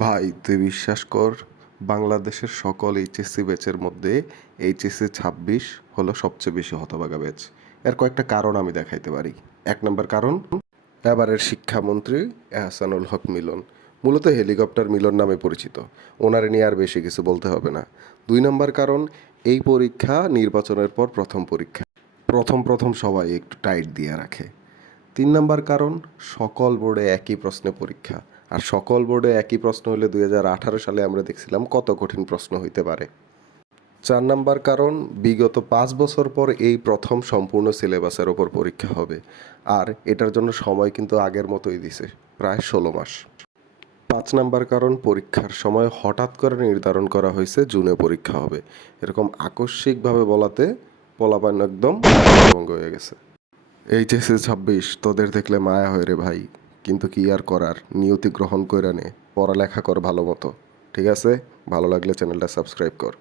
ভাই তুই বিশ্বাস কর, বাংলাদেশের সকল এইচএসসি ব্যাচের মধ্যে এইচএসসি 26 হলো সবচেয়ে বেশি হতভাগা ব্যাচ। এর কয়েকটা কারণ আমি দেখাইতে পারি। এক নম্বর কারণ, এবারের শিক্ষামন্ত্রী এহসানুল হক মিলন, মূলত হেলিকপ্টার মিলন নামে পরিচিত। ওনারে নিয়ে আর বেশি কিছু বলতে হবে না। দুই নম্বর কারণ, এই পরীক্ষা নির্বাচনের পর প্রথম পরীক্ষা। প্রথম সবাই একটু টাইট দিয়ে রাখে। তিন নাম্বার কারণ, সকল বোর্ডে একই প্রশ্নে পরীক্ষা। আর সকল বোর্ডে একই প্রশ্ন হলে 2018 সালে আমরা দেখছিলাম কত কঠিন প্রশ্ন হইতে পারে। চার নাম্বার কারণ, বিগত 5 বছর পর এই প্রথম সম্পূর্ণ সিলেবাসের ওপর পরীক্ষা হবে। আর এটার জন্য সময় কিন্তু আগের মতোই দিছে, প্রায় 16 মাস। 5 নাম্বার কারণ, পরীক্ষার সময় হঠাৎ করে নির্ধারণ করা হয়েছে জুনে পরীক্ষা হবে। এরকম আকস্মিকভাবে বলাতে পোলাপান একদম ভঙ্গ হয়ে গেছে। এইচএসসি 26 তোদের দেখলে মায়া হয় রে ভাই, কিন্তু কি আর করার, নিয়তি গ্রহণ কইরা নে, পড়ালেখা কর ভালো মতো। ঠিক আছে, ভালো লাগলে চ্যানেলটা সাবস্ক্রাইব কর।